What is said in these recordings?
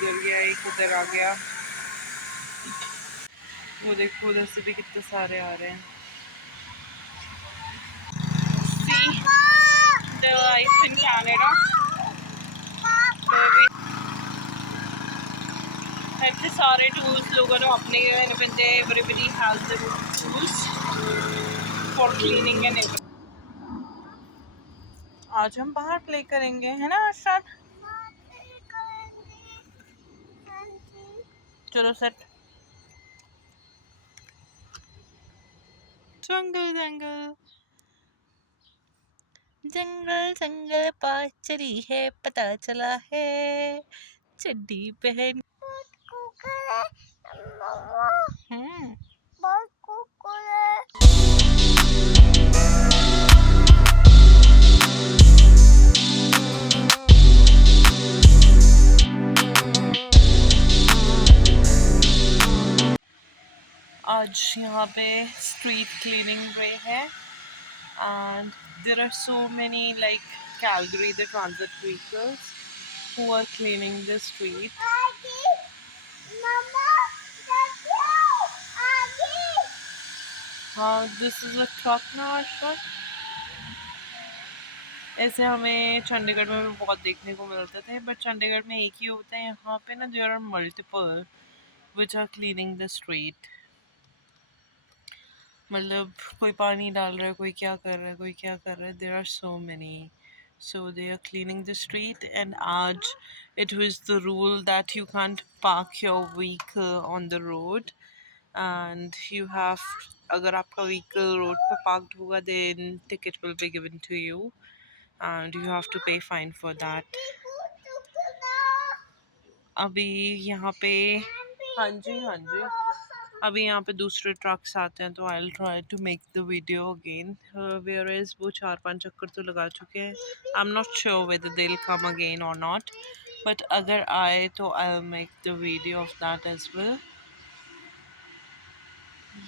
उधर गया, एक उधर आ गया। वो देखो उधर से भी कितने सारे आ रहे हैं। See the life in Canada. इतने सारे टूल्स लोगों ने अपने बंदे, everybody has their own tools for cleaning and everything. आज हम बाहर प्ले करेंगे, है ना अर्शद? चलो सेट। जंगल जंगल जंगल जंगल पास चली है, पता चला है चड्डी पहन। आज यहाँ पे स्ट्रीट क्लीनिंग डे है and there are so many like Calgary the transit vehicles who are cleaning the street. This is a truck now, Ashfaq. ऐसे हमें चंडीगढ़ में भी बहुत देखने को मिलते थे, बट चंडीगढ़ में एक ही होता है। यहाँ पे ना there are multiple which are cleaning the street. मतलब कोई पानी डाल रहा है, कोई क्या कर रहा है, कोई क्या कर रहा है। There are so many, so they are cleaning the street. And आज it was the rule that you can't park your vehicle on the road and you have, अगर आपका vehicle road पे parked होगा then ticket will be given to you and you have to pay fine for that. अभी यहाँ पे हाँ जी हाँ जी अभी यहाँ पे दूसरे ट्रक्स आते हैं, तो I will try to make the video again. Where is वो 4-5 चक्कर तो लगा चुके हैं। I am not sure whether they will come again और नॉट, बट अगर आए तो I will make the video of that as well.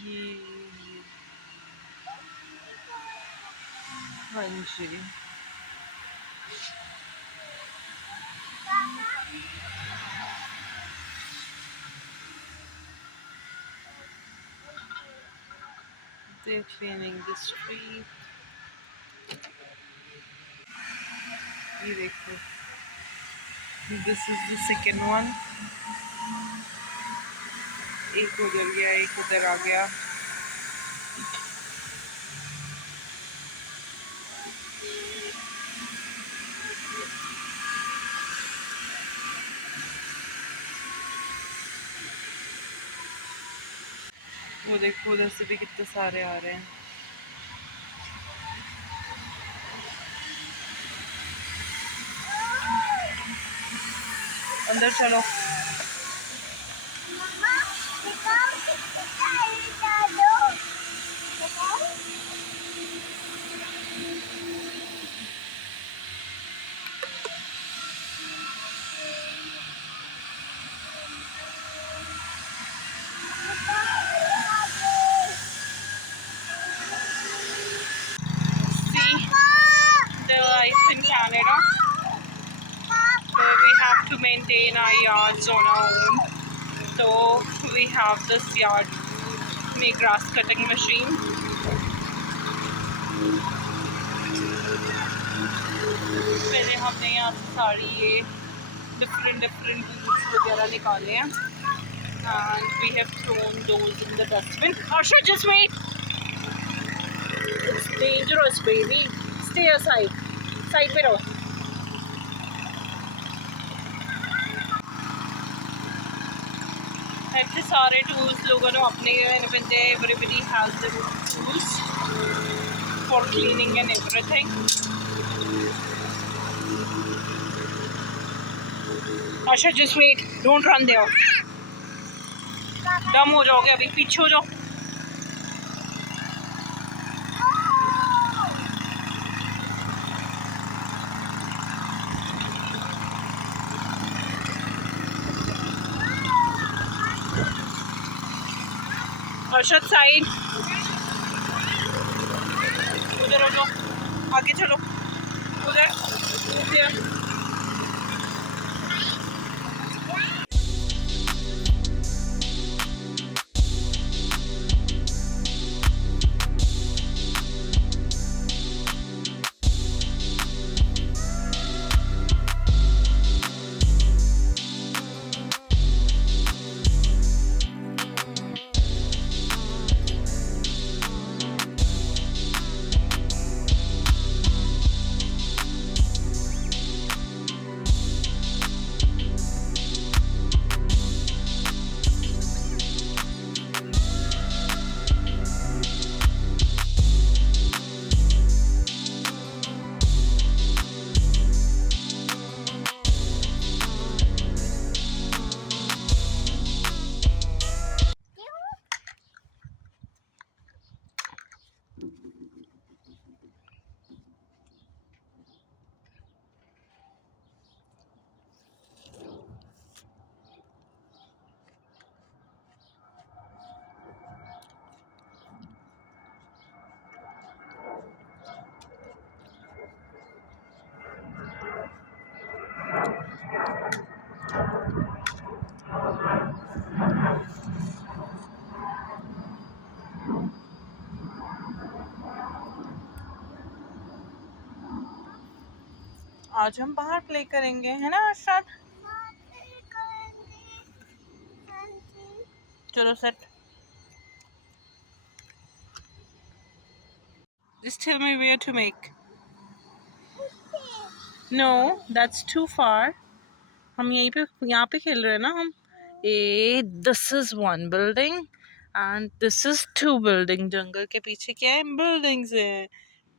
ये हाँ जी they're cleaning the street. ये देखो, this is the second one. एक उधर गया, एक उधर आ गया। वो देखो उधर से भी कितने सारे आ रहे हैं। अंदर चलो। Life in Canada, where we have to maintain our yards on our own. So we have this yard में grass cutting machine. पहले हमने यहाँ से सारी ये different weeds वगैरह निकाले हैं, and we have thrown those in the dustbin. Asha, just wait. It's dangerous, baby. Stay aside. Side में रहो। इतने सारे टूल्स लोगों ने अपने बंदे, everybody has their own tools for cleaning and everything. Asha, just wait, don't run there. दम हो जाओगे अभी, पीछे हो जाओ। अर्शद साइड, उधर हो जाओ, आगे चलो, उधर। आज हम बाहर प्ले करेंगे, है ना अर्शद? चलो set. Just tell me where to make. No, that's too far. हम यहाँ पे खेल रहे हैं ना हम। This is one building and this is two building. जंगल के पीछे क्या है? Buildings है।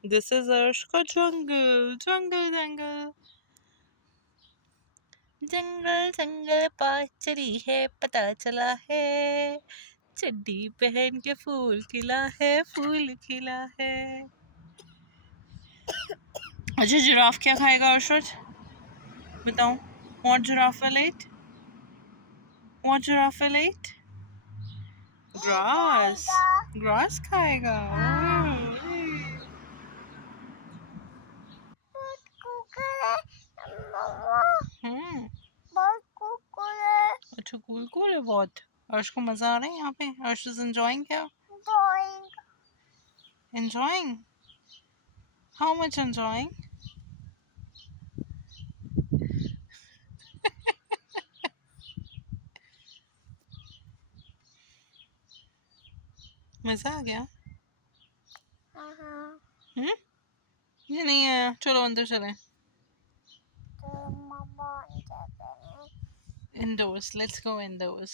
This is अर्श का जंगल, जंगल जंगल। जंगल जंगल पास चली है, पता चला है चड्डी पहन के फूल खिला है, फूल खिला है। अच्छा, जिराफ क्या खाएगा अर्शद? बताओ। What giraffe will eat? What giraffe will eat? Grass. Grass खाएगा। हम्म। अच्छा, कूल कूल है बहुत। अर्श को मजा आ रहा है यहाँ पे? अर्श इज enjoying क्या? Enjoying? How much enjoying? मजा आ गया? हम्म। ये नहीं है, चलो अंदर चलें। Indoors, let's go indoors.